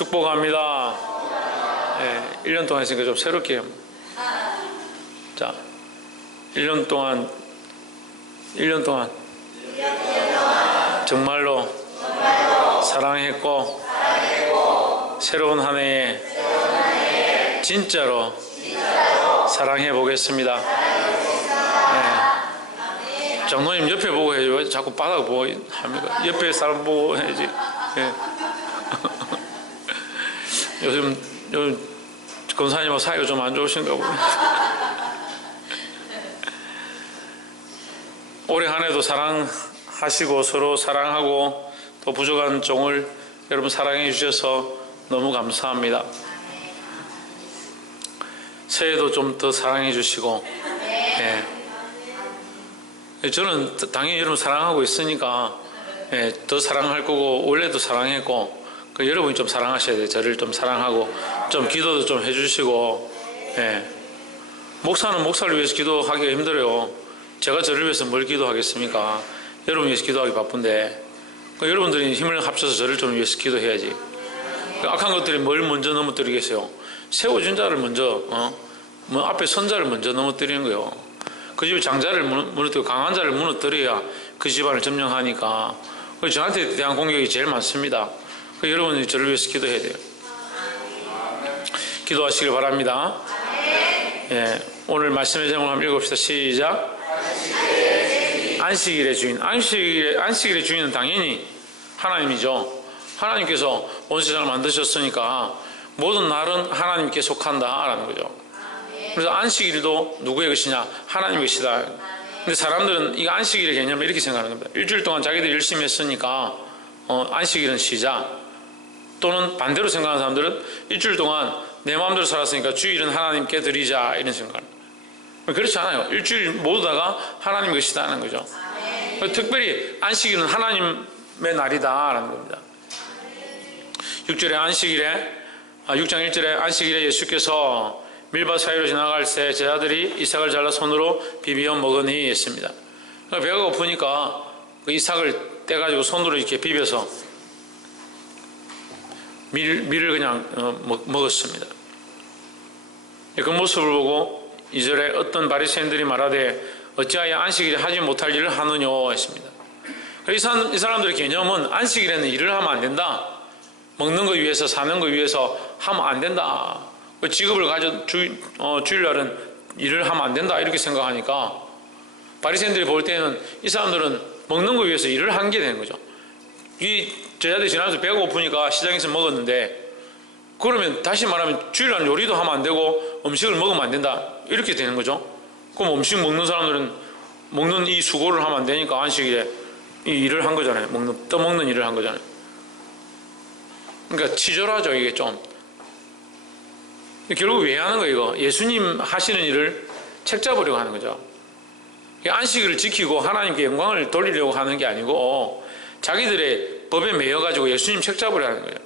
축복합니다. 네, 1년 동안 했으니까 좀 새롭게 해요. 자, 1년 동안 정말로 사랑했고 새로운 한 해에 진짜로 사랑해 보겠습니다. 네. 장로님 옆에 보고 해야지. 왜 자꾸 바닥 보고 합니까? 옆에 사람 보고 해야지. 네. 요즘 권사님하고 사이가 좀 안 좋으신가 보네. 올해 한 해도 사랑하시고 서로 사랑하고 또 부족한 종을 여러분 사랑해 주셔서 너무 감사합니다. 새해도 좀 더 사랑해 주시고, 예. 저는 당연히 여러분 사랑하고 있으니까, 예, 더 사랑할 거고 원래도 사랑했고, 여러분이 좀 사랑하셔야 돼요. 저를 좀 사랑하고 좀 기도도 좀 해주시고, 예. 목사는 목사를 위해서 기도하기가 힘들어요. 제가 저를 위해서 뭘 기도하겠습니까? 여러분 위해서 기도하기 바쁜데, 여러분들이 힘을 합쳐서 저를 좀 위해서 기도해야지. 악한 것들이 뭘 먼저 넘어뜨리겠어요? 세워진 자를 먼저, 앞에 선 자를 먼저 넘어뜨리는 거예요. 그 집에 장자를 무너뜨리고 강한 자를 무너뜨려야 그 집안을 점령하니까. 저한테 대한 공격이 제일 많습니다. 여러분이 저를 위해서 기도해야 돼요. 기도하시길 바랍니다. 예, 오늘 말씀의 제목을 한번 읽읍시다. 시작. 안식일의 주인. 안식일의 주인은 당연히 하나님이죠. 하나님께서 온 세상을 만드셨으니까 모든 날은 하나님께 속한다라는 거죠. 그래서 안식일도 누구의 것이냐? 하나님의 것이다. 근데 사람들은 이 안식일의 개념을 이렇게 생각하는 겁니다. 일주일 동안 자기들이 열심히 했으니까 안식일은 쉬자. 또는 반대로 생각하는 사람들은 일주일 동안 내 마음대로 살았으니까 주일은 하나님께 드리자 이런 생각합니다. 그렇지 않아요. 일주일 모두 다가 하나님 것이다 하는 거죠. 특별히 안식일은 하나님의 날이다라는 겁니다. 6장 1절에 안식일에 예수께서 밀밭 사이로 지나갈 때 제자들이 이삭을 잘라 손으로 비비어 먹으니 했습니다. 배가 고프니까 그 이삭을 떼가지고 손으로 이렇게 비벼서 밀을 그냥 먹었습니다. 그 모습을 보고 2절에 어떤 바리새인들이 말하되 어찌하여 안식일에 하지 못할 일을 하느냐 했습니다. 이 사람들의 개념은 안식일에는 일을 하면 안 된다. 먹는 거 위해서 사는 거 위해서 하면 안 된다. 직업을 가져 주일날은 일을 하면 안 된다 이렇게 생각하니까 바리새인들이 볼 때는 이 사람들은 먹는 거 위해서 일을 한 게 되는 거죠. 이 제자들이 지나면서 배가 고프니까 시장에서 먹었는데, 그러면 다시 말하면 주일날 요리도 하면 안 되고 음식을 먹으면 안 된다 이렇게 되는 거죠. 그럼 음식 먹는 사람들은 먹는 이 수고를 하면 안 되니까 안식일에 이 일을 한 거잖아요. 떠먹는 일을 한 거잖아요. 그러니까 치졸하죠 이게 좀. 결국 왜 하는 거예요 이거? 예수님 하시는 일을 책잡으려고 하는 거죠. 안식일을 지키고 하나님께 영광을 돌리려고 하는 게 아니고 자기들의 법에 매여가지고 예수님 책잡으려 하는 거예요.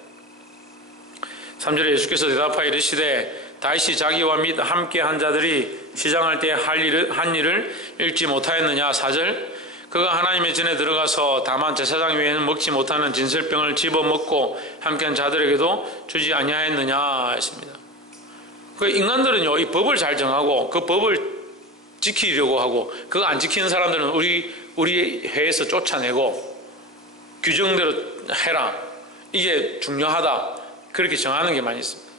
3절에 예수께서 대답하여 이르시되 다윗이 자기와 및 함께 한 자들이 시장할 때 한 일을 읽지 못하였느냐. 4절 그가 하나님의 전에 들어가서 다만 제사장 외에는 먹지 못하는 진설병을 집어먹고 함께한 자들에게도 주지 아니하였느냐 했습니다. 그 인간들은요 이 법을 잘 정하고 그 법을 지키려고 하고 그거 안 지키는 사람들은 우리 회에서 쫓아내고 규정대로 해라 이게 중요하다 그렇게 정하는 게 많이 있습니다.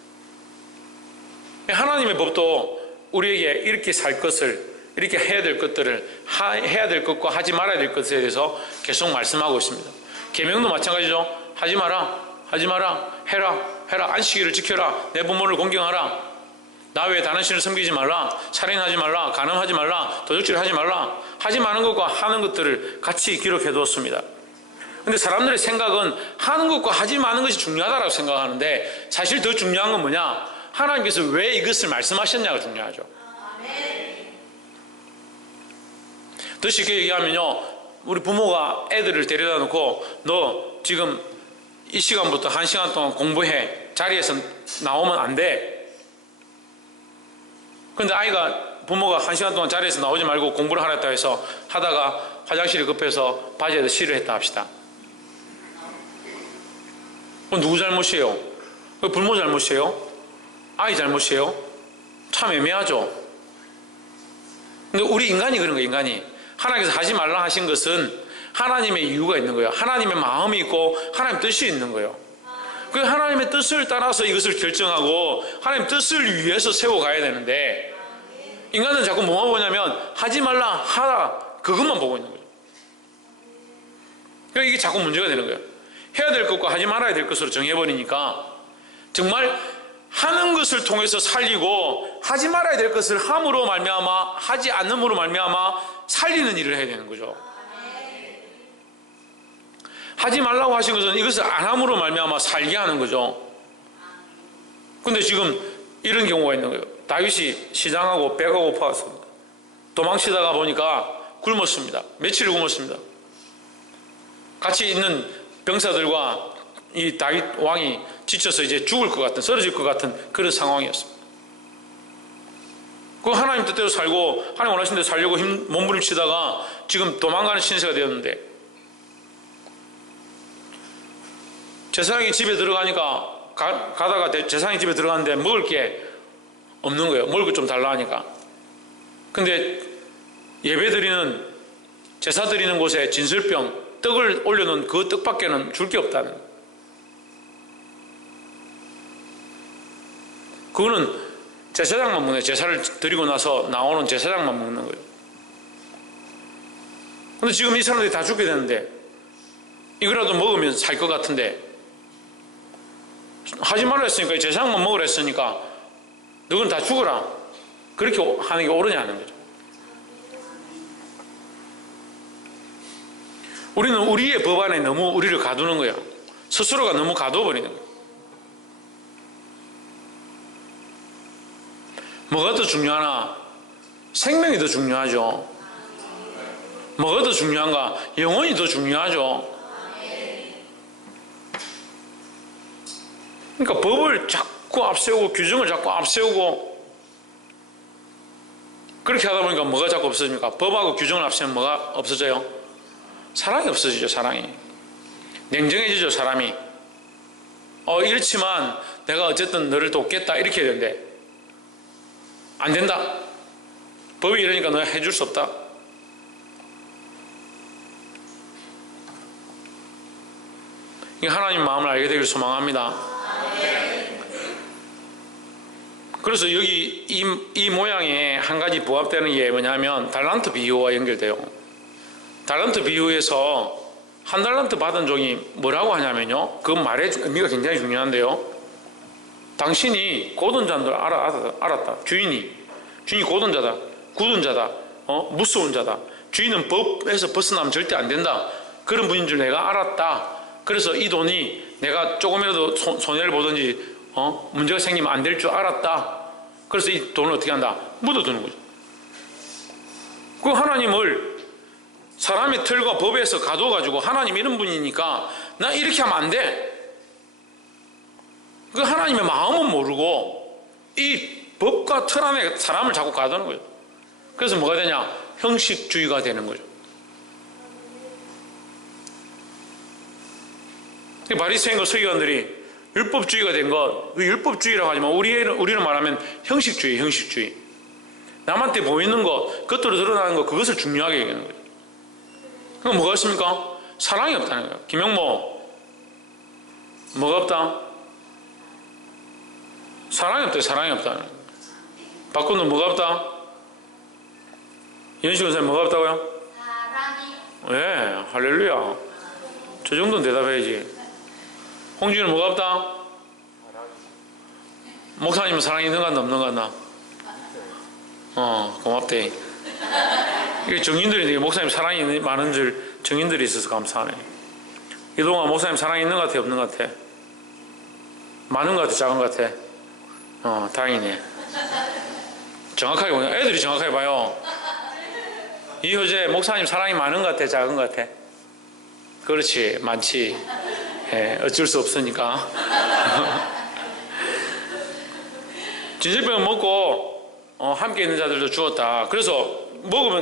하나님의 법도 우리에게 이렇게 살 것을 이렇게 해야 될 것들을 해야 될 것과 하지 말아야 될 것에 대해서 계속 말씀하고 있습니다. 계명도 마찬가지죠. 하지 마라 해라 안식일을 지켜라 내 부모를 공경하라 나 외에 다른 신을 섬기지 말라 살인하지 말라 간음하지 말라 도둑질하지 말라 하지 마는 것과 하는 것들을 같이 기록해 두었습니다. 근데 사람들의 생각은 하는 것과 하지 마는 것이 중요하다고 생각하는데 사실 더 중요한 건 뭐냐? 하나님께서 왜 이것을 말씀하셨냐가 중요하죠. 더 쉽게 얘기하면요 우리 부모가 애들을 데려다 놓고 너 지금 이 시간부터 1시간 동안 공부해 자리에서 나오면 안 돼. 근데 부모가 1시간 동안 자리에서 나오지 말고 공부를 하랬다 해서 하다가 화장실이 급해서 바지에다 실을 했다 합시다. 그건 누구 잘못이에요? 부모 잘못이에요? 아이 잘못이에요? 참 애매하죠. 근데 우리 인간이 그런 거예요. 인간이 하나님께서 하지 말라 하신 것은 하나님의 이유가 있는 거예요. 하나님의 마음이 있고 하나님의 뜻이 있는 거예요. 그 하나님의 뜻을 따라서 이것을 결정하고 하나님의 뜻을 위해서 세워가야 되는데, 인간은 자꾸 뭐만 보냐면 하지 말라 하라 그것만 보고 있는 거죠. 그러니까 이게 자꾸 문제가 되는 거예요. 해야 될 것과 하지 말아야 될 것으로 정해버리니까 정말 하는 것을 통해서 살리고 하지 말아야 될 것을 함으로 말미암아 하지 않음으로 말미암아 살리는 일을 해야 되는 거죠. 하지 말라고 하신 것은 이것을 안 함으로 말미암아 살게 하는 거죠. 근데 지금 이런 경우가 있는 거예요. 다윗이 시장하고 배가 고파왔습니다. 도망치다가 보니까 굶었습니다. 며칠을 굶었습니다. 같이 있는 병사들과 이 다윗 왕이 지쳐서 이제 죽을 것 같은, 쓰러질 것 같은 그런 상황이었습니다. 그 하나님 뜻대로 살고 하나님 원하신 대로 살려고 몸부림치다가 지금 도망가는 신세가 되었는데, 제사장이 집에 들어가니까 가다가 제사장이 집에 들어갔는데 먹을 게 없는 거예요. 먹을 거 좀 달라 하니까. 근데 예배 드리는, 제사 드리는 곳에 진설병 떡을 올려놓은 그 떡밖에는 줄 게 없다는 거예요. 그거는 제사장만 먹는 거예요. 제사를 드리고 나서 나오는 제사장만 먹는 거예요. 근데 지금 이 사람들이 다 죽게 되는데 이거라도 먹으면 살 것 같은데 하지 말라 했으니까, 제사장만 먹으라 했으니까 너는 다 죽어라 그렇게 하는 게 옳으냐는 거죠. 우리는 우리의 법 안에 너무 우리를 가두는 거예요. 스스로가 너무 가둬버리는 거예요. 뭐가 더 중요하나? 생명이 더 중요하죠. 뭐가 더 중요한가? 영혼이 더 중요하죠. 그러니까 법을 자꾸 앞세우고 규정을 자꾸 앞세우고 그렇게 하다 보니까 뭐가 자꾸 없어집니까? 법하고 규정을 앞세우면 뭐가 없어져요? 사랑이 없어지죠. 사랑이 냉정해지죠. 사람이 이렇지만 내가 어쨌든 너를 돕겠다 이렇게 해야 되는데 안 된다. 법이 이러니까 너가 해줄 수 없다. 하나님 마음을 알게 되길 소망합니다. 그래서 여기 이 모양에 한 가지 부합되는 게 뭐냐면 달란트 비유와 연결돼요. 달란트 비유에서 한 달란트 받은 종이 뭐라고 하냐면요, 그 말의 의미가 굉장히 중요한데요, 당신이 고든 자인 줄 알았다. 주인이 고든 자다, 굳은 자다, 무서운 자다, 주인은 법에서 벗어나면 절대 안 된다, 그런 분인 줄 내가 알았다. 그래서 이 돈이 내가 조금이라도 손해를 보든지 문제가 생기면 안 될 줄 알았다. 그래서 이 돈을 어떻게 한다? 묻어두는 거죠. 그 하나님을 사람의 틀과 법에서 가둬가지고 하나님 이런 분이니까 나 이렇게 하면 안 돼. 그 하나님의 마음은 모르고 이 법과 틀 안에 사람을 자꾸 가두는 거예요. 그래서 뭐가 되냐? 형식주의가 되는 거죠. 바리새인과 서기관들이 율법주의가 된 것, 그 율법주의라고 하지만 우리는 말하면 형식주의. 남한테 보이는 것, 겉으로 드러나는 것, 그것을 중요하게 얘기하는 거예요. 그럼 뭐가 있습니까? 사랑이 없다는 거예요. 김영모, 뭐가 없다? 사랑이 없다는 거예요. 박근도 뭐가 없다? 연식 원사님 뭐가 없다고요? 사랑이. 예, 할렐루야. 저 정도는 대답해야지. 홍준이는 뭐가 없다? 목사님은 사랑이 있는 것 같나 없는 것 같나? 고맙대. 이게 정인들이 목사님 사랑이 많은 줄 정인들이 있어서 감사하네. 이동안 목사님 사랑이 있는 것 같아 없는 것 같아? 많은 것 같아 작은 것 같아? 다행이네. 정확하게 보냐? 애들이 정확하게 봐요. 이효재 목사님 사랑이 많은 것 같아 작은 것 같아? 그렇지, 많지. 예, 어쩔 수 없으니까. 진실병을 먹고 함께 있는 자들도 죽었다. 그래서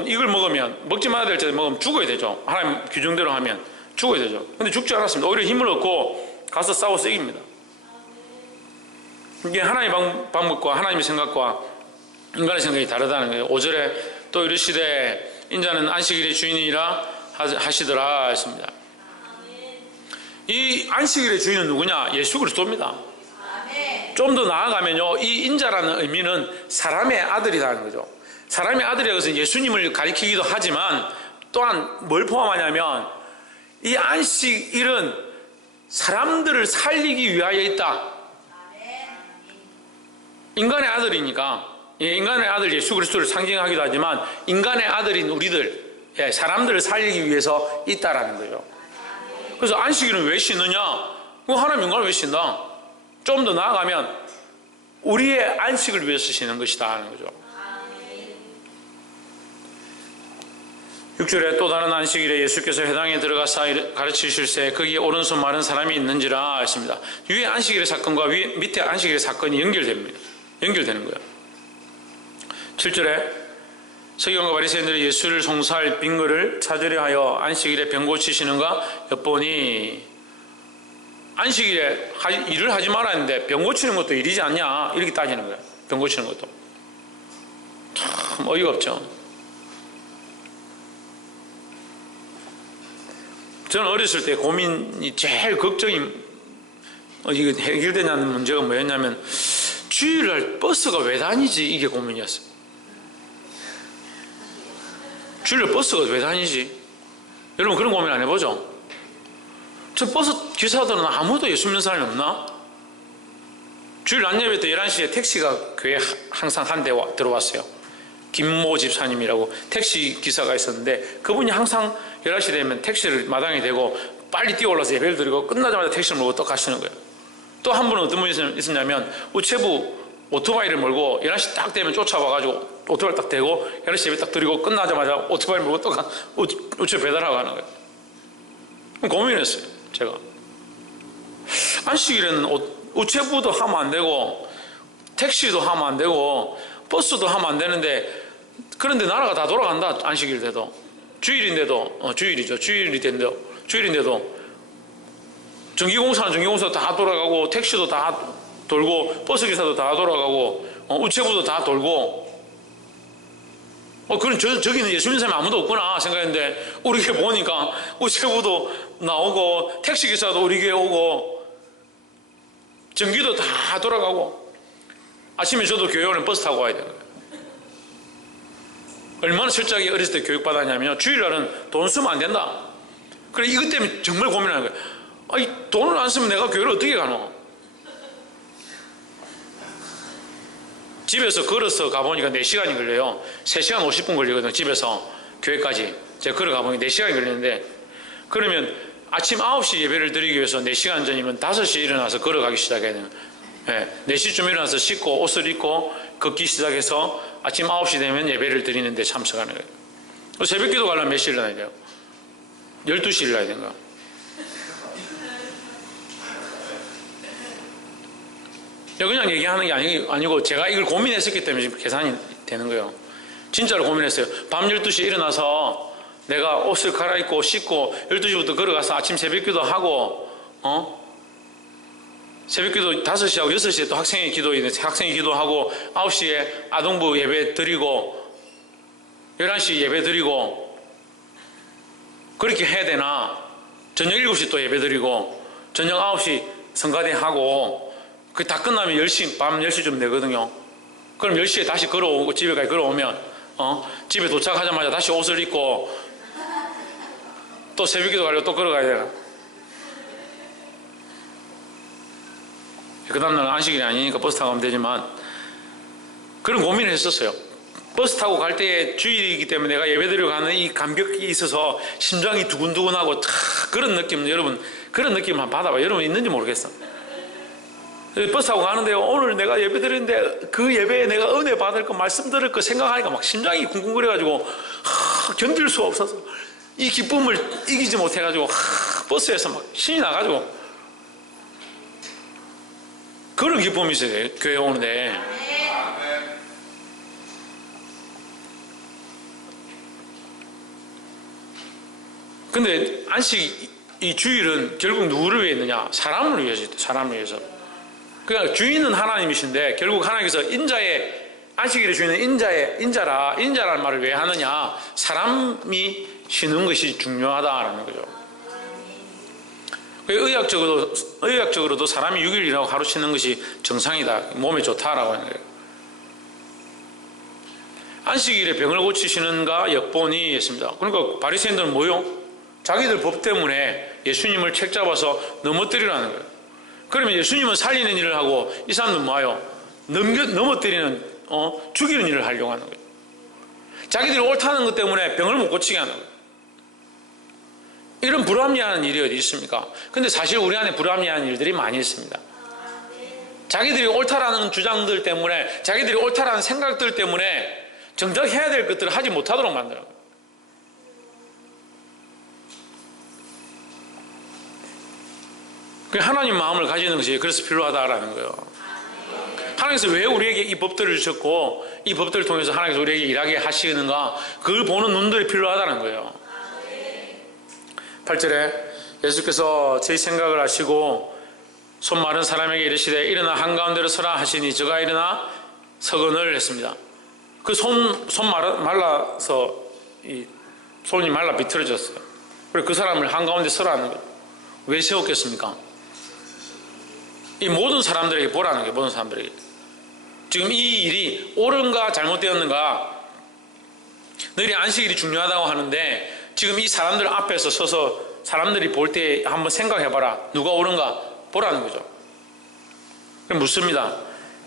이걸 먹으면, 먹지 말아야 될 자들 먹으면 죽어야 되죠. 하나님 규정대로 하면 죽어야 되죠. 근데 죽지 않았습니다. 오히려 힘을 얻고 가서 싸워서 이깁니다. 이게 하나님의 방법과 하나님의 생각과 인간의 생각이 다르다는 거예요. 5절에 또 이르시되 인자는 안식일의 주인이라 하시더라 했습니다. 이 안식일의 주인은 누구냐? 예수 그리스도입니다. 좀 더 나아가면요, 이 인자라는 의미는 사람의 아들이라는 거죠. 사람의 아들이라고 해서 예수님을 가리키기도 하지만 또한 뭘 포함하냐면 이 안식일은 사람들을 살리기 위하여 있다. 인간의 아들이니까, 인간의 아들 예수 그리스도를 상징하기도 하지만 인간의 아들인 우리들, 사람들을 살리기 위해서 있다라는 거죠. 그래서 안식일은 왜 쉬느냐? 하나님 인간을 왜 쉰다? 좀 더 나아가면 우리의 안식을 위해서 쉬는 것이다 하는 거죠. 6절에 또 다른 안식일에 예수께서 회당에 들어가사 가르치실새 거기에 오른손 마른 사람이 있는지라 했습니다. 위에 안식일의 사건과 밑에 안식일의 사건이 연결됩니다. 연결되는 거예요. 7절에 서기관과 바리새인들이 예수를 송사할 빙거를 찾으려 하여 안식일에 병 고치시는가 엿보니, 안식일에 일을 하지 말았는데 병 고치는 것도 일이지 않냐 이렇게 따지는 거예요. 병 고치는 것도 참 어이가 없죠. 저는 어렸을 때 고민이 제일 걱정이 이게 해결되냐는 문제가 뭐였냐면 주일날 버스가 왜 다니지 이게 고민이었어요. 주일날 버스가 왜 다니지? 여러분 그런 고민 안 해보죠? 저 버스 기사들은 아무도 예수 믿는 사람이 없나? 주일 낮 예배 때 11시에 택시가 교회에 항상 한 대 들어왔어요. 김모 집사님이라고 택시 기사가 있었는데 그분이 항상 11시 되면 택시를 마당에 대고 빨리 뛰어올라서 예배를 드리고 끝나자마자 택시를 몰고 또 가시는 거예요. 또 한 분은 어떤 분이 있었냐면 우체부 오토바이를 몰고 11시 딱 되면 쫓아와가지고 오토바이를 딱 대고 11시 예배 딱 드리고 끝나자마자 오토바이를 몰고 또 우체부 배달하고 가는 거예요. 고민했어요. 제가 안식일에는 우체부도 하면 안 되고 택시도 하면 안 되고 버스도 하면 안 되는데, 그런데 나라가 다 돌아간다. 안식일 돼도 주일인데도 주일인데도 전기공사는 전기공사 다 돌아가고 택시도 다 돌고 버스기사도 다 돌아가고 우체부도 다 돌고 그럼 저기는 예수 믿는 사람이 아무도 없구나 생각했는데 우리 교회 보니까 우체부도 나오고 택시기사도 우리 교회 오고 전기도 다 돌아가고 아침에 저도 교회 오면 버스 타고 와야 돼요. 얼마나 철저하게 어렸을 때 교육받았냐면 주일날은 돈 쓰면 안 된다. 그래 이것 때문에 정말 고민하는 거예요. 아니 돈을 안 쓰면 내가 교회를 어떻게 가노? 집에서 걸어서 가보니까 4시간이 걸려요. 3시간 50분 걸리거든요. 집에서 교회까지 제가 걸어가보니까 4시간이 걸리는데, 그러면 아침 9시 예배를 드리기 위해서 4시간 전이면 5시에 일어나서 걸어가기 시작해야 돼요. 4시쯤 일어나서 씻고 옷을 입고 걷기 시작해서 아침 9시 되면 예배를 드리는데 참석하는 거예요. 새벽 기도 가려면 몇 시에 일어나야 돼요? 12시에 일어나야 되는 거야. 그냥 얘기하는 게 아니고 제가 이걸 고민했었기 때문에 지금 계산이 되는 거예요. 진짜로 고민했어요. 밤 12시에 일어나서 내가 옷을 갈아입고 씻고 12시부터 걸어가서 아침 새벽기도 하고 새벽기도 5시하고 6시에 또 학생이 기도하고 9시에 아동부 예배 드리고 11시 예배 드리고 그렇게 해야 되나? 저녁 7시 또 예배 드리고 저녁 9시 성가대 하고 그 다 끝나면 10시, 밤 10시쯤 되거든요. 그럼 10시에 다시 걸어오고 집에까지 걸어오면 집에 도착하자마자 다시 옷을 입고 또 새벽기도 가려고 또 걸어가야 되나? 그 다음날은 안식일이 아니니까 버스 타고 가면 되지만 그런 고민을 했었어요. 버스 타고 갈 때에 주일이기 때문에 내가 예배드리러 가는 이 감격이 있어서 심장이 두근두근하고 그런 느낌, 여러분 그런 느낌 한번 받아봐요. 여러분 있는지 모르겠어. 버스 타고 가는데요, 오늘 내가 예배 드리는데 그 예배에 내가 은혜 받을 거 말씀 들을 거 생각하니까 막 심장이 쿵쿵거려가지고 견딜 수 없어서 이 기쁨을 이기지 못해가지고 버스에서 막 신이 나가지고 그런 기쁨이 있어요. 교회 오는데 근데 안식 이 주일은 결국 누구를 위해 있느냐? 사람을 위해서 있다. 사람을 위해서. 그러니까 주인은 하나님이신데 결국 하나님께서 안식일의 주인은 인자라는 말을 왜 하느냐? 사람이 쉬는 것이 중요하다라는 거죠. 의학적으로도 사람이 6일 일하고 하루 쉬는 것이 정상이다. 몸에 좋다라고 하는 거예요. 안식일에 병을 고치시는가 역본이 있습니다. 그러니까 바리새인들은 뭐요? 자기들 법 때문에 예수님을 책잡아서 넘어뜨리라는 거예요. 그러면 예수님은 살리는 일을 하고 이 사람들은 뭐예요? 넘어뜨리는 죽이는 일을 하려고 하는 거예요. 자기들이 옳다는 것 때문에 병을 못 고치게 하는 거예요. 이런 불합리한 일이 어디 있습니까? 근데 사실 우리 안에 불합리한 일들이 많이 있습니다. 자기들이 옳다라는 주장들 때문에, 자기들이 옳다라는 생각들 때문에 정작 해야 될 것들을 하지 못하도록 만들어요. 하나님 마음을 가지는 것이 그래서 필요하다라는 거예요. 하나님께서 왜 우리에게 이 법들을 주셨고 이 법들을 통해서 하나님께서 우리에게 일하게 하시는가, 그걸 보는 눈들이 필요하다는 거예요. 8절에 예수께서 저희 생각을 아시고 손 마른 사람에게 이르시되 일어나 한가운데로 서라 하시니 저가 일어나 서건을 했습니다. 그 손 말라서 이 손이 말라 비틀어졌어요. 그래서 그 사람을 한가운데 서라는 거예요. 왜 세웠겠습니까? 이 모든 사람들에게 보라는 거예요. 모든 사람들에게. 지금 이 일이 옳은가 잘못되었는가, 너희들이 안식일이 중요하다고 하는데 지금 이 사람들 앞에서 서서 사람들이 볼 때 한번 생각해봐라. 누가 옳은가 보라는 거죠. 그럼 묻습니다.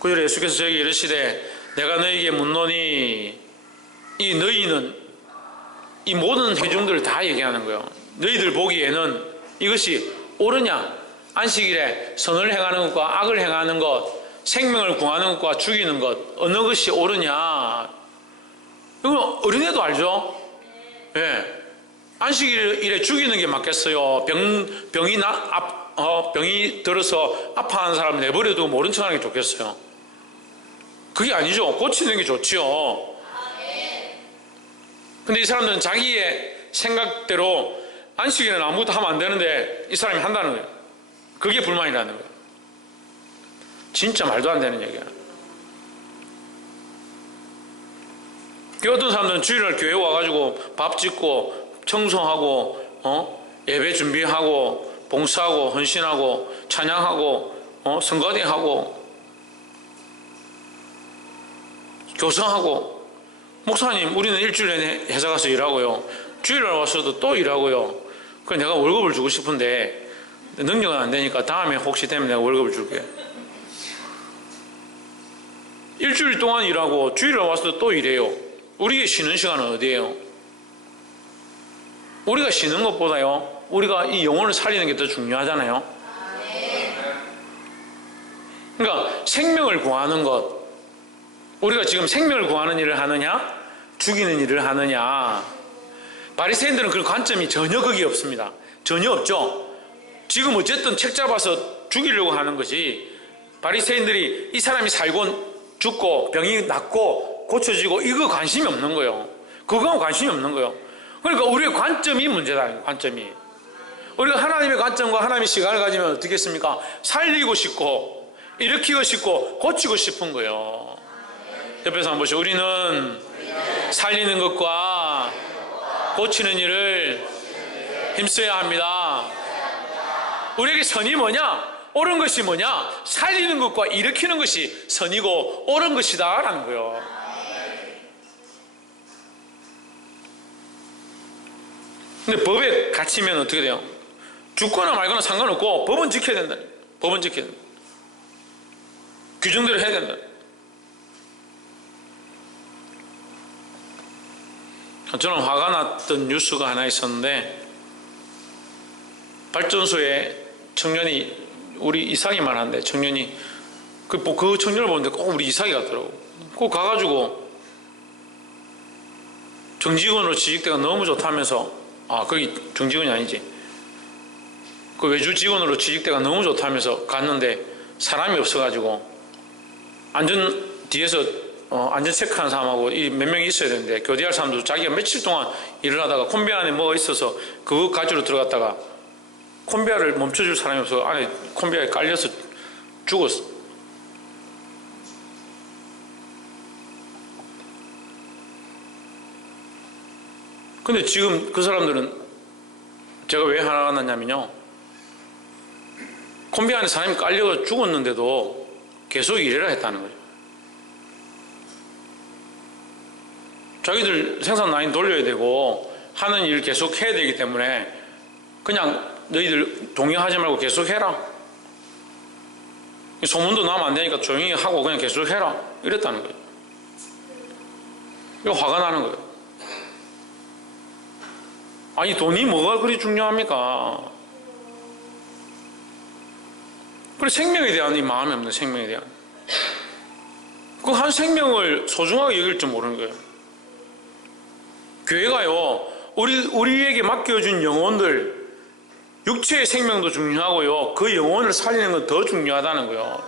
9절에 예수께서 저에게 이르시되 내가 너희에게 묻노니, 이 너희는 이 모든 회중들을 다 얘기하는 거예요. 너희들 보기에는 이것이 옳으냐? 안식일에 선을 행하는 것과 악을 행하는 것, 생명을 구하는 것과 죽이는 것, 어느 것이 옳으냐? 이건 어린애도 알죠? 예. 네. 안식일에 죽이는 게 맞겠어요? 병이 들어서 아파하는 사람 내버려두고 모른 척 하는 게 좋겠어요? 그게 아니죠. 고치는 게 좋지요. 근데 이 사람들은 자기의 생각대로 안식일에는 아무것도 하면 안 되는데 이 사람이 한다는 거예요. 그게 불만이라는 거예요. 진짜 말도 안 되는 얘기야. 어떤 사람들은 주일날 교회 와가지고 밥 짓고 청소하고 예배 준비하고 봉사하고 헌신하고 찬양하고 성가대하고 교사하고, 목사님 우리는 일주일 내내 회사 가서 일하고요, 주일날 와서도 또 일하고요, 그래 내가 월급을 주고 싶은데 능력은 안 되니까 다음에 혹시 되면 내가 월급을 줄게. 일주일 동안 일하고 주일날 와서도 또 일해요. 우리의 쉬는 시간은 어디예요? 우리가 쉬는 것보다요, 우리가 이 영혼을 살리는 게 더 중요하잖아요. 그러니까 생명을 구하는 것, 우리가 지금 생명을 구하는 일을 하느냐 죽이는 일을 하느냐. 바리새인들은 그 관점이 전혀 거기 없습니다. 전혀 없죠. 지금 어쨌든 책 잡아서 죽이려고 하는 것이, 바리새인들이 이 사람이 살고 죽고 병이 낫고 고쳐지고 이거 관심이 없는 거예요. 그거하고 관심이 없는 거예요. 그러니까 우리의 관점이 문제다. 관점이. 우리가 하나님의 관점과 하나님의 시간을 가지면 어떻게 했습니까? 살리고 싶고 일으키고 싶고 고치고 싶은 거예요. 옆에서 한번 보시죠. 우리는 살리는 것과 고치는 일을 힘써야 합니다. 우리에게 선이 뭐냐? 옳은 것이 뭐냐? 살리는 것과 일으키는 것이 선이고 옳은 것이다 라는 거예요. 근데 법에 갇히면 어떻게 돼요? 죽거나 말거나 상관없고 법은 지켜야 된다. 법은 지켜야 된다. 규정대로 해야 된다. 저는 화가 났던 뉴스가 하나 있었는데, 발전소에 청년이, 우리 이삭이만 한데 청년이 그 청년을 보는데 꼭 우리 이삭이 같더라고. 꼭 가가지고 정직원으로 취직대가 너무 좋다면서, 거기 정직원이 아니지, 그 외주 직원으로 취직대가 너무 좋다면서 갔는데 사람이 없어가지고 뒤에서 안전 체크하는 사람하고 몇 명이 있어야 되는데, 교대할 사람도 자기가 며칠 동안 일을 하다가 콘베어 안에 뭐가 있어서 그거 가지러 들어갔다가 콘베어를 멈춰줄 사람이 없어서 안에 콘베어에 깔려서 죽었어. 근데 지금 그 사람들은 제가 왜 화가 났냐면요, 콤비 안에 사람이 깔려 죽었는데도 계속 일해라 했다는 거죠. 자기들 생산 라인 돌려야 되고 하는 일 계속 해야 되기 때문에 그냥 너희들 동의하지 말고 계속 해라. 소문도 나면 안 되니까 조용히 하고 그냥 계속 해라. 이랬다는 거예요. 이거 화가 나는 거예요. 아니, 돈이 뭐가 그리 중요합니까? 그래, 생명에 대한 이 마음이 없는, 생명에 대한. 그 한 생명을 소중하게 여길 줄 모르는 거예요. 교회가요, 우리에게 맡겨준 영혼들, 육체의 생명도 중요하고요, 그 영혼을 살리는 건 더 중요하다는 거예요.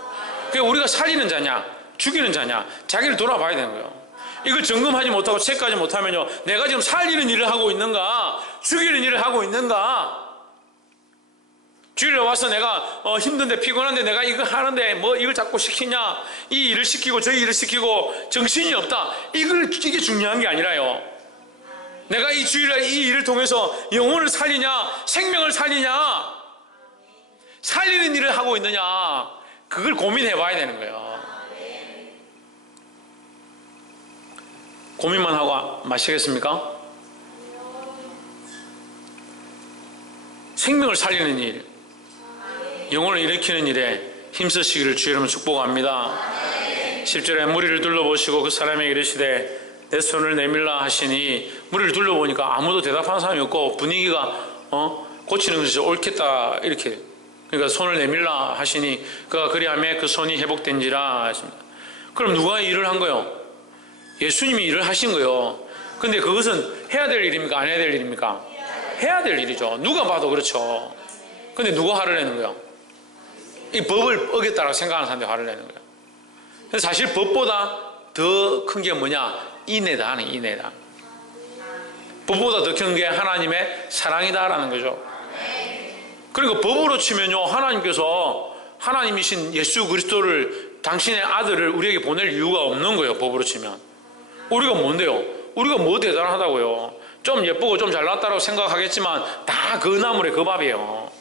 그러니까 우리가 살리는 자냐, 죽이는 자냐, 자기를 돌아봐야 되는 거예요. 이걸 점검하지 못하고 체크하지 못하면요, 내가 지금 살리는 일을 하고 있는가, 죽이는 일을 하고 있는가. 주일에 와서 내가 힘든데 피곤한데 내가 이거 하는데 뭐 이걸 자꾸 시키냐, 이 일을 시키고 저 일을 시키고 정신이 없다. 이게 중요한 게 아니라요, 내가 이 주일에 이 일을 통해서 영혼을 살리냐, 생명을 살리냐, 살리는 일을 하고 있느냐, 그걸 고민해 봐야 되는 거예요. 고민만 하고 마시겠습니까? 생명을 살리는 일, 영혼을 일으키는 일에 힘쓰시기를 주의 이름으로 축복합니다. 10절에 무리를 둘러보시고 그 사람에게 이르시되 내 손을 내밀라 하시니, 무리를 둘러보니까 아무도 대답하는 사람이 없고 분위기가 고치는 것이 옳겠다 이렇게, 그러니까 손을 내밀라 하시니 그가 그리하매 그 손이 회복된지라 하십니다. 그럼 누가 일을 한 거요? 예수님이 일을 하신 거요. 근데 그것은 해야 될 일입니까? 안 해야 될 일입니까? 해야 될 일이죠. 누가 봐도 그렇죠. 근데 누가 화를 내는 거예요? 이 법을 어겼다고 생각하는 사람들이 화를 내는 거예요. 그래서 사실 법보다 더 큰 게 뭐냐? 인애다 하는, 인애다. 법보다 더 큰 게 하나님의 사랑이다라는 거죠. 그러니까 법으로 치면요, 하나님께서 하나님이신 예수 그리스도를, 당신의 아들을 우리에게 보낼 이유가 없는 거예요. 법으로 치면 우리가 뭔데요? 우리가 뭐 대단하다고요? 좀 예쁘고 좀 잘났다고 생각하겠지만 다 그 나물의 그 밥이에요.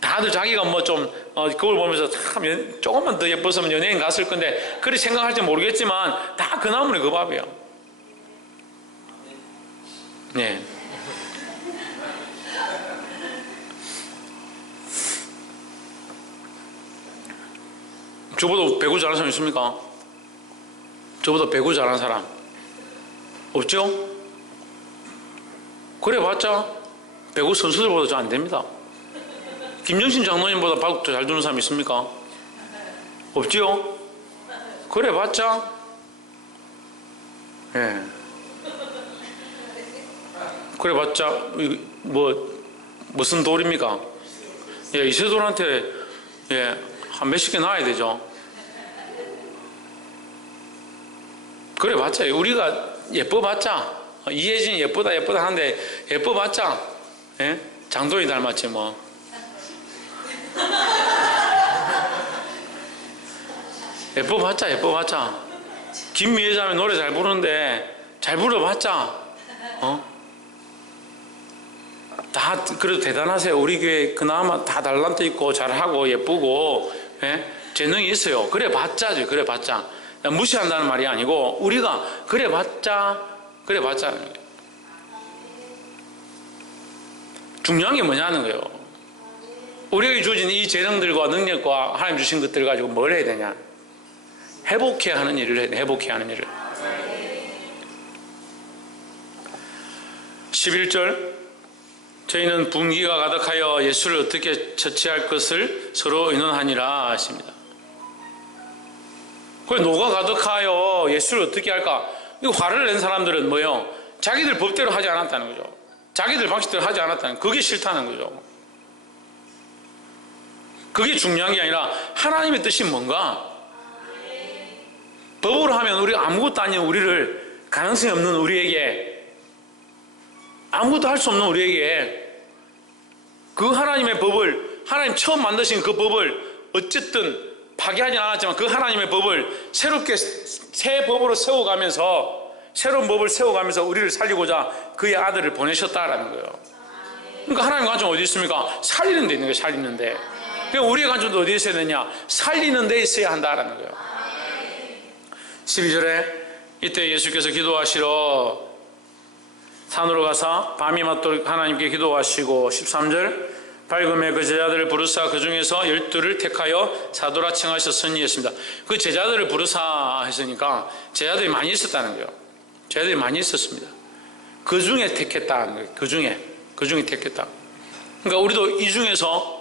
다들 자기가 뭐 좀 그걸 보면서 참 조금만 더 예뻤으면 연예인 갔을 건데 그렇게 생각할지 모르겠지만 다 그 나물의 그 밥이에요. 네. 저보다 배구 잘하는 사람 있습니까? 저보다 배구 잘하는 사람 없죠? 그래봤자 배구 선수들보다 잘 안 됩니다. 김정신 장로님보다 발목 잘 두는 사람 있습니까? 없지요? 그래봤자 예. 그래봤자 무슨 돌입니까? 예, 이세돌한테 한 몇십 개 놔야 되죠. 그래봤자 우리가 예뻐봤자 이혜진이 예쁘다 하는데 예뻐봤자 장도희 닮았지 뭐. 예뻐봤자 김미애 자매 노래 잘 부르는데 잘 불러봤자 다 그래도 대단하세요. 우리 교회 그나마 다 달란트 있고 잘하고 예쁘고 재능이 있어요. 그래봤자죠. 그래봤자 무시한다는 말이 아니고 우리가 그래봤자 중요한 게 뭐냐는 거예요. 우리에게 주어진 이 재능들과 능력과 하나님 주신 것들 가지고 뭘 해야 되냐? 회복해야 하는 일을 해야 돼. 회복해야 하는 일을. 11절 저희는 분기가 가득하여 예수를 어떻게 처치할 것을 서로 의논하니라 하십니다. 그래, 노가 가득하여 예수를 어떻게 할까? 이거 화를 낸 사람들은 뭐예요? 자기들 법대로 하지 않았다는 거죠. 자기들 방식대로 하지 않았다는, 그게 싫다는 거죠. 그게 중요한 게 아니라 하나님의 뜻이 뭔가? 법으로 하면 우리가 아무것도 아닌 우리를, 가능성이 없는 우리에게, 아무것도 할 수 없는 우리에게 그 하나님의 법을, 하나님 처음 만드신 그 법을 어쨌든 파괴하지 않았지만 그 하나님의 법을 새롭게 새 법으로 세워가면서 새로운 법을 세워가면서 우리를 살리고자 그의 아들을 보내셨다라는 거예요. 그러니까 하나님의 관점 어디 있습니까? 살리는 데 있는 거예요. 살리는 데. 그러니까 우리의 관점도 어디에 있어야 되냐? 살리는 데 있어야 한다라는 거예요. 12절에 이때 예수께서 기도하시러 산으로 가서 밤이 맞도록 하나님께 기도하시고 13절 밝음에 그 제자들을 부르사 그 중에서 12를 택하여 사도라 칭하셨으니 했습니다. 그 제자들을 부르사 했으니까 제자들이 많이 있었다는 거예요. 제자들이 많이 있었습니다. 그 중에 택했다는 거예요. 그 중에 택했다. 그러니까 우리도 이 중에서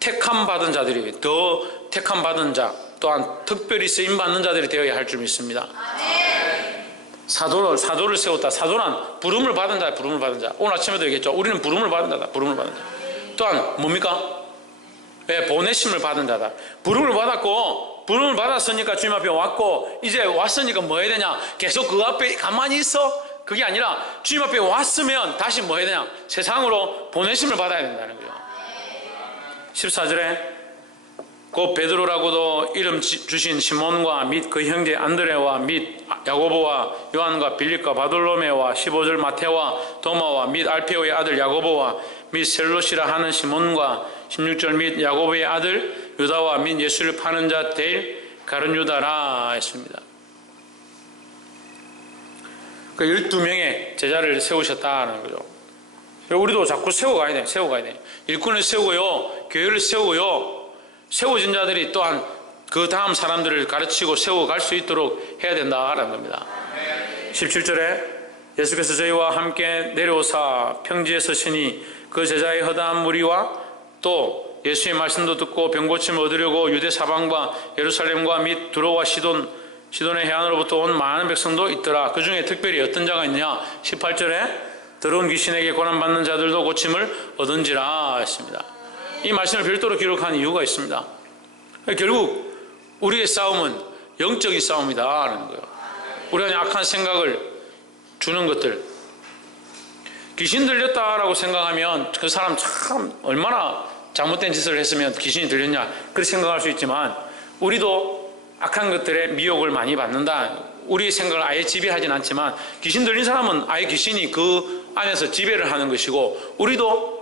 택함 받은 자들이 더 택함 받은 자 또한 특별히 쓰임 받는 자들이 되어야 할 줄 믿습니다. 사도를 세웠다. 사도란 부름을 받은 자, 부름을 받은 자. 오늘 아침에도 얘기했죠. 우리는 부름을 받은 자다. 부름을 받은 자. 또한 뭡니까? 네, 보내심을 받은 자다. 부름을 받았고 부름을 받았으니까 주님 앞에 왔고 이제 왔으니까 뭐 해야 되냐? 계속 그 앞에 가만히 있어? 그게 아니라 주님 앞에 왔으면 다시 뭐 해야 되냐? 세상으로 보내심을 받아야 된다는 거예요. 14절에 곧 베드로라고도 이름 주신 시몬과 및 그 형제 안드레와 및 야고보와 요한과 빌립과 바돌로메와 15절 마테와 도마와 및 알페오의 아들 야고보와 및 셀롯이라 하는 시몬과 16절 및 야고보의 아들 유다와 및 예수를 파는 자 데일 가룟 유다라 했습니다. 그 12명의 제자를 세우셨다는 거죠. 우리도 자꾸 세워가야 돼. 세워가야 돼. 일꾼을 세우고요. 교회를 세우고요. 세워진 자들이 또한 그 다음 사람들을 가르치고 세워갈 수 있도록 해야 된다라는 겁니다. 17절에 예수께서 저희와 함께 내려오사 평지에 서시니 그 제자의 허다한 무리와 또 예수의 말씀도 듣고 병고침을 얻으려고 유대 사방과 예루살렘과 및 두로와 시돈의 해안으로부터 온 많은 백성도 있더라. 그 중에 특별히 어떤 자가 있느냐? 18절에 더러운 귀신에게 고난받는 자들도 고침을 얻은지라 했습니다. 이 말씀을 별도로 기록한 이유가 있습니다. 결국 우리의 싸움은 영적인 싸움이다라는 거예요. 우리가 악한 생각을 주는 것들, 귀신 들렸다라고 생각하면 그 사람 참 얼마나 잘못된 짓을 했으면 귀신이 들렸냐 그렇게 생각할 수 있지만 우리도 악한 것들에 미혹을 많이 받는다. 우리의 생각을 아예 지배하진 않지만 귀신 들린 사람은 아예 귀신이 그 안에서 지배를 하는 것이고 우리도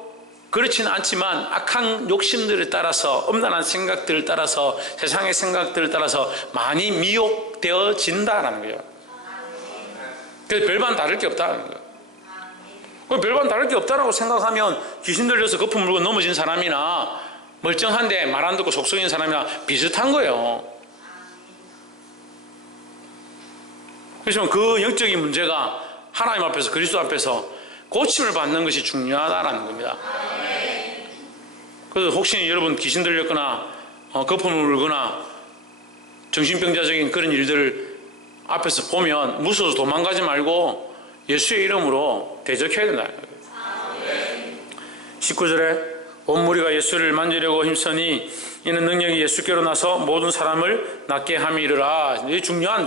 그렇지는 않지만 악한 욕심들을 따라서 음란한 생각들을 따라서 세상의 생각들을 따라서 많이 미혹되어진다는 거예요. 그래서 별반 다를 게 없다는 거예요. 별반 다를 게 없다라고 생각하면 귀신 들려서 거품 물고 넘어진 사람이나 멀쩡한데 말 안 듣고 속 썩인 사람이나 비슷한 거예요. 그래서 그 영적인 문제가 하나님 앞에서 그리스도 앞에서 고침을 받는 것이 중요하다는 겁니다. 그래서 혹시 여러분 귀신 들렸거나 거품을 물거나 정신병자적인 그런 일들을 앞에서 보면 무서워서 도망가지 말고 예수의 이름으로 대적해야 된다는 거예요. 19절에 온 무리가 예수를 만지려고 힘쓰니 이는 능력이 예수께로 나서 모든 사람을 낫게 함이르라.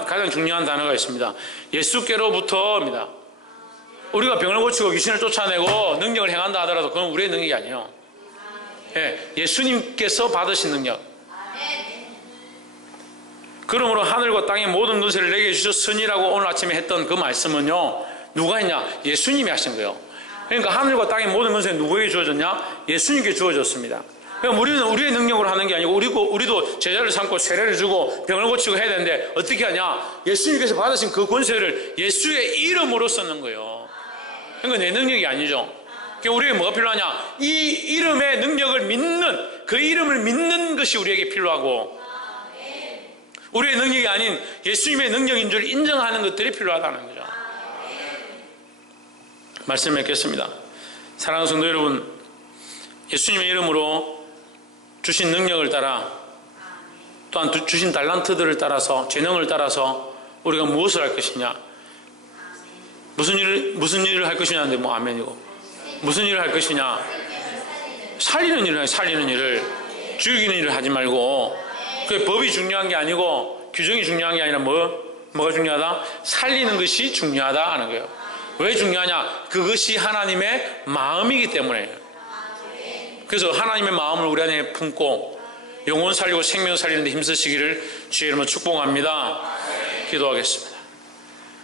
가장 중요한 단어가 있습니다. 예수께로부터입니다. 우리가 병을 고치고 귀신을 쫓아내고 능력을 행한다 하더라도 그건 우리의 능력이 아니에요. 예수님께서 받으신 능력. 그러므로 하늘과 땅의 모든 권세를 내게 주셨으니라고 오늘 아침에 했던 그 말씀은요, 누가 했냐? 예수님이 하신 거예요. 그러니까 하늘과 땅의 모든 권세는 누구에게 주어졌냐? 예수님께 주어졌습니다. 그러니까 우리는 우리의 능력으로 하는 게 아니고 우리도 제자를 삼고 세례를 주고 병을 고치고 해야 되는데 어떻게 하냐? 예수님께서 받으신 그 권세를 예수의 이름으로 쓰는 거예요. 그러니까 내 능력이 아니죠. 그러니까 우리에게 뭐가 필요하냐? 이 이름의 능력을 믿는, 그 이름을 믿는 것이 우리에게 필요하고 우리의 능력이 아닌 예수님의 능력인 줄 인정하는 것들이 필요하다는 거죠. 말씀 맺겠습니다. 사랑하는 성도 여러분, 예수님의 이름으로 주신 능력을 따라 또한 주신 달란트들을 따라서 재능을 따라서 우리가 무엇을 할 것이냐, 무슨 일을 할 것이냐인데 뭐 아멘이고, 무슨 일을 할 것이냐, 살리는 일을 죽이는 일을 하지 말고, 그 법이 중요한 게 아니고 규정이 중요한 게 아니라 뭐가 중요하다? 살리는 것이 중요하다 하는 거예요. 왜 중요하냐? 그것이 하나님의 마음이기 때문에. 그래서 하나님의 마음을 우리 안에 품고 영혼 살리고 생명 살리는 데 힘쓰시기를 주의 이름으로 축복합니다. 기도하겠습니다.